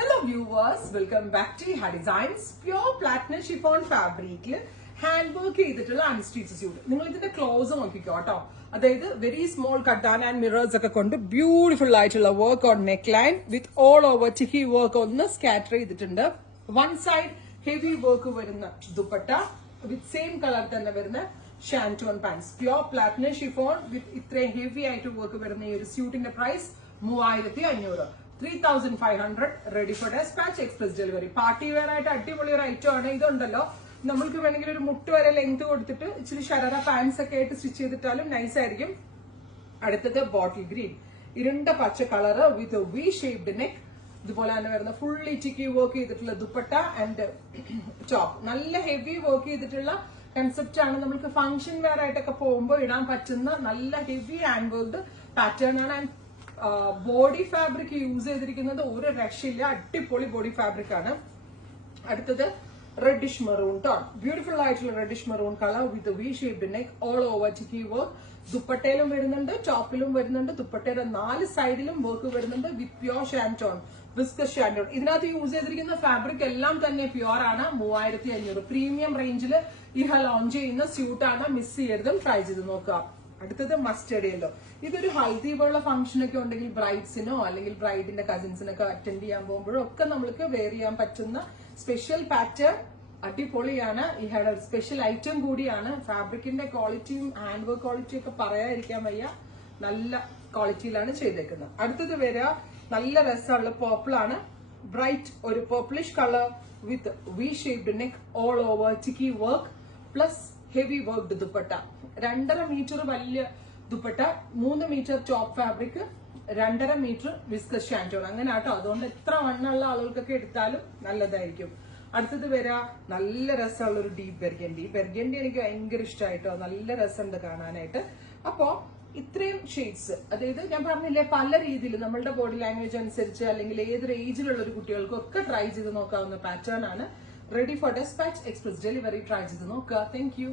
Hello viewers, welcome back to Iha Designs. Pure platinum chiffon fabric hand work ചെയ്തിട്ടുള്ള unstitch suit. നിങ്ങൾ ഇതിന്റെ close നോക്കിക്കോ കേട്ടോ. അതായത് വെരി സ്മോൾ കട്ടാൻ ആൻഡ് മിറേഴ്സ് ഒക്കെ കൊണ്ട് ബ്യൂട്ടിഫുൾ ആയിട്ടുള്ള work on neck line with all over ചിക്കി വർക്ക് ഒന്ന് സ്കാറ്റർ ചെയ്തിട്ടുണ്ട്. വൺ സൈഡ് ഹെവി വർക്ക് വരുന്ന ദുപ്പട്ട വിത്ത് സെയിം കളർ തന്നെ വരുന്ന shantoon pants. Pure platinum chiffon with ഇത്രയും ഹെവി ആയിട്ട് വർക്ക് വരുന്ന ഈ ഒരു സ്യൂട്ടിന്റെ price 3500. 3500 ready for despatch express delivery. Party wear ആയിട്ട് അടിപൊളി ഒരു ഐറ്റം ആണ്. ഇതുണ്ടല്ലോ, നമ്മൾക്ക് വേണമെങ്കിൽ ഒരു മുട്ട് വരെ ലെങ്ത് കൊടുത്തിട്ട് ഇച്ചിരി ഷരാറ പാൻസ് ഒക്കെ ആയിട്ട് സ്റ്റിച്ച് ചെയ്തിട്ടാലും നൈസ് ആയിരിക്കും. അടുത്തത് ബോട്ടിൽ ഗ്രീൻ, ഇരുണ്ട പച്ച colour with V shaped neck. ഇതുപോലെ തന്നെ വരുന്ന ഫുള്ളി ചിക്കി വർക്ക് ചെയ്തിട്ടുള്ള ദുപ്പട്ട ആൻഡ് ടോപ്പ്. നല്ല ഹെവി വർക്ക് ചെയ്തിട്ടുള്ള കൺസെപ്റ്റ് ആണ്. നമുക്ക് ഫംഗ്ഷൻ വെയർ ആയിട്ടൊക്കെ പോകുമ്പോൾ ഇടാൻ പറ്റുന്ന നല്ല ഹെവി ഹാൻഡ് വർക്ക്ഡ് പാറ്റേൺ ആണ്. ആൻഡ് ബോഡി ഫാബ്രിക് യൂസ് ചെയ്തിരിക്കുന്നത് ഒരു രക്ഷയില്ല, അടിപൊളി ബോഡി ഫാബ്രിക് ആണ്. അടുത്തത് റെഡിഷ് മെറൂൺ ടോൺ, ബ്യൂട്ടിഫുൾ ആയിട്ടുള്ള reddish maroon colour with V shaped neck, all over ചിക്കി വർക്ക്. ദുപ്പട്ടയിലും വരുന്നുണ്ട്, ടോപ്പിലും വരുന്നുണ്ട്. ദുപ്പട്ടയുടെ 4 സൈഡിലും വർക്ക് വരുന്നുണ്ട് വിത്ത് പ്യോർ ഷാൻറ്റോൺ, വിസ്കസ് ഷാൻറ്റോൺ. ഇതിനകത്ത് യൂസ് ചെയ്തിരിക്കുന്ന ഫാബ്രിക് എല്ലാം തന്നെ പ്യോർ ആണ്. 3500 പ്രീമിയം റേഞ്ചിൽ ഇഹ ലോഞ്ച് ചെയ്യുന്ന സ്യൂട്ടാണ്. മിസ് ചെയ്യരുതും, ട്രൈ ചെയ്ത് നോക്കുക. അടുത്തത് മസ്റ്റേർഡ് യെല്ലോ. ഇതൊരു ഹൽദി പോലുള്ള ഫംഗ്ഷൻ ഒക്കെ ഉണ്ടെങ്കിൽ ബ്രൈഡ്സിനോ അല്ലെങ്കിൽ ബ്രൈഡിന്റെ കസിൻസിനൊക്കെ അറ്റൻഡ് ചെയ്യാൻ പോകുമ്പോഴോ ഒക്കെ നമ്മൾക്ക് വെയർ ചെയ്യാൻ പറ്റുന്ന സ്പെഷ്യൽ പാറ്റേൺ. അടിപൊളിയാണ്. ഇഹയുടെ ഒരു സ്പെഷ്യൽ ഐറ്റം കൂടിയാണ്. ഫാബ്രിക്കിന്റെ ക്വാളിറ്റിയും ഹാൻഡ് വർക്ക് ക്വാളിറ്റിയും ഒക്കെ പറയാതിരിക്കാൻ വയ്യ. നല്ല ക്വാളിറ്റിയിലാണ് ചെയ്തേക്കുന്നത്. അടുത്തത് വരിക നല്ല രസമുള്ള പേർപ്പിൾ ആണ്. ബ്രൈറ്റ് ഒരു purplish colour with V shaped neck, all over ചിക്കി work plus heavy worked dupatta. 2.5 metre വലിയ ദുപ്പട്ട, 3 metre top fabric, 2.5 metre viscose shantoon. അങ്ങനെ ആട്ടോ. അതുകൊണ്ട് എത്ര വണ്ണുള്ള ആളുകൾക്കൊക്കെ എടുത്താലും നല്ലതായിരിക്കും. അടുത്തത് വരാ നല്ല രസമുള്ള ഒരു ഡീപ് ബെർഗൻഡി. ബെർഗൻഡി എനിക്ക് ഭയങ്കര ഇഷ്ടമായിട്ടോ. നല്ല രസമുണ്ട് കാണാനായിട്ട്. അപ്പോ ഇത്രയും ഷെയ്ഡ്സ്, അതായത് ഞാൻ പറഞ്ഞില്ലേ പല രീതിയിൽ നമ്മളുടെ ബോഡി ലാംഗ്വേജ് അനുസരിച്ച് അല്ലെങ്കിൽ ഏതൊരു ഏജിലുള്ള ഒരു കുട്ടികൾക്കും ഒക്കെ ട്രൈ ചെയ്ത് നോക്കാവുന്ന പാറ്റേൺ ആണ്. Ready for despatch express delivery. Try ചെയ്ത് നോക്കുക. Thank U.